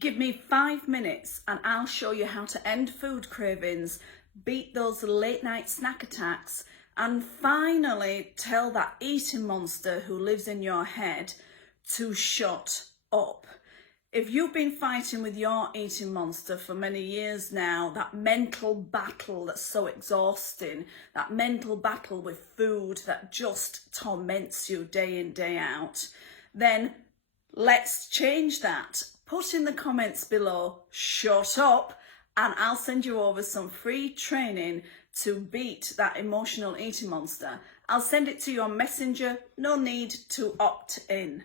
Give me 5 minutes and I'll show you how to end food cravings, beat those late night snack attacks, and finally tell that eating monster who lives in your head to shut up. If you've been fighting with your eating monster for many years now, that mental battle that's so exhausting, that mental battle with food that just torments you day in, day out, then let's change that. Put in the comments below, shut up, and I'll send you over some free training to beat that emotional eating monster. I'll send it to you on Messenger, no need to opt in.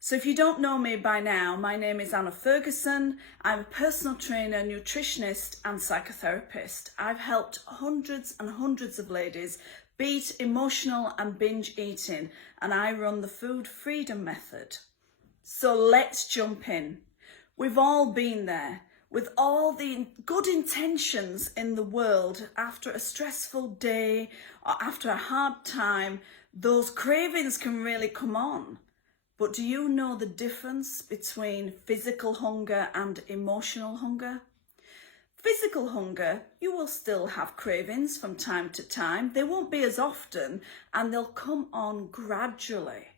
So if you don't know me by now, my name is Anna Ferguson. I'm a personal trainer, nutritionist and psychotherapist. I've helped hundreds and hundreds of ladies beat emotional and binge eating, and I run the Food Freedom Method. So let's jump in. We've all been there with all the good intentions in the world. After a stressful day or after a hard time, those cravings can really come on. But do you know the difference between physical hunger and emotional hunger? Physical hunger, you will still have cravings from time to time. They won't be as often and they'll come on gradually.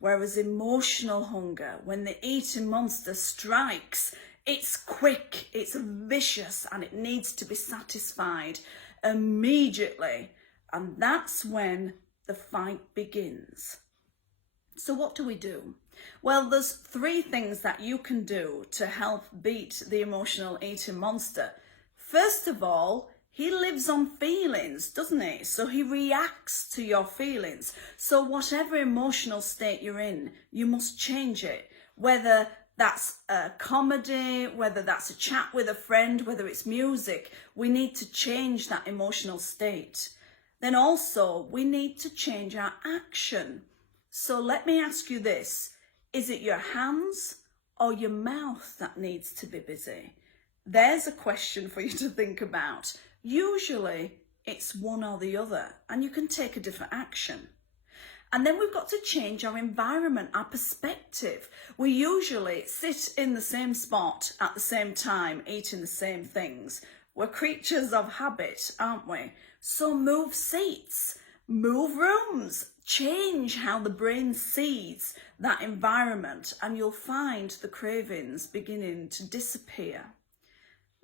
Whereas emotional hunger, when the eating monster strikes, it's quick, it's vicious, and it needs to be satisfied immediately. And that's when the fight begins. So what do we do? Well, there's 3 things that you can do to help beat the emotional eating monster. First of all, he lives on feelings, doesn't he? So he reacts to your feelings. So whatever emotional state you're in, you must change it. Whether that's a comedy, whether that's a chat with a friend, whether it's music, we need to change that emotional state. Then also, we need to change our action. So let me ask you this. Is it your hands or your mouth that needs to be busy? There's a question for you to think about. Usually it's one or the other, and you can take a different action. And then we've got to change our environment, our perspective. We usually sit in the same spot at the same time, eating the same things. We're creatures of habit, aren't we? So move seats, move rooms, change how the brain sees that environment, and you'll find the cravings beginning to disappear.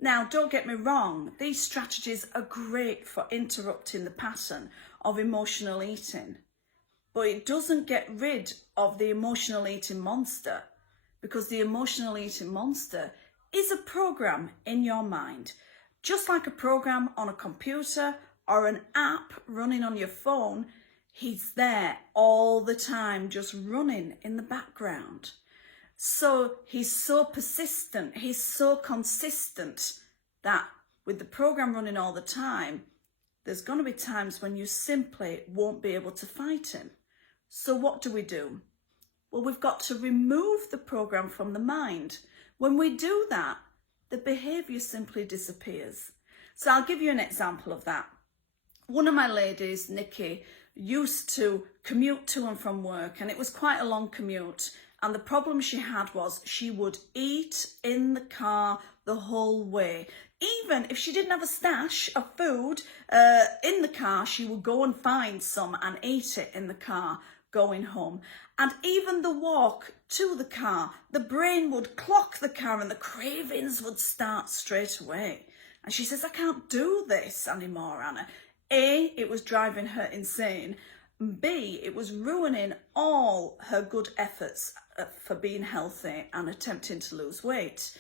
Now, don't get me wrong, these strategies are great for interrupting the pattern of emotional eating, but it doesn't get rid of the emotional eating monster, because the emotional eating monster is a program in your mind, just like a program on a computer or an app running on your phone. He's there all the time, just running in the background. So he's so persistent, he's so consistent that with the program running all the time, there's going to be times when you simply won't be able to fight him. So what do we do? Well, we've got to remove the program from the mind. When we do that, the behaviour simply disappears. So I'll give you an example of that. One of my ladies, Nikki, used to commute to and from work, and it was quite a long commute. And the problem she had was she would eat in the car the whole way. Even if she didn't have a stash of food in the car, she would go and find some and eat it in the car going home. And even the walk to the car, the brain would clock the car and the cravings would start straight away. And she says, I can't do this anymore, Anna. A, it was driving her insane. B, it was ruining all her good efforts for being healthy and attempting to lose weight.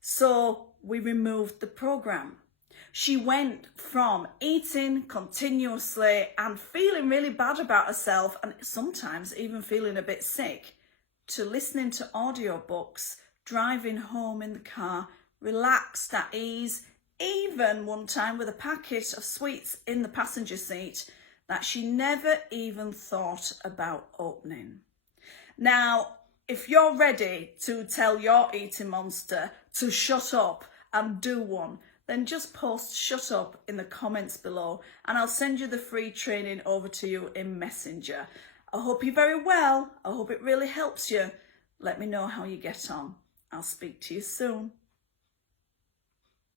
So we removed the program. She went from eating continuously and feeling really bad about herself, and sometimes even feeling a bit sick, to listening to audiobooks, driving home in the car, relaxed, at ease, even one time with a packet of sweets in the passenger seat that she never even thought about opening. Now, if you're ready to tell your eating monster to shut up and do one, then just post shut up in the comments below and I'll send you the free training over to you in Messenger. I hope you're very well. I hope it really helps you. Let me know how you get on. I'll speak to you soon.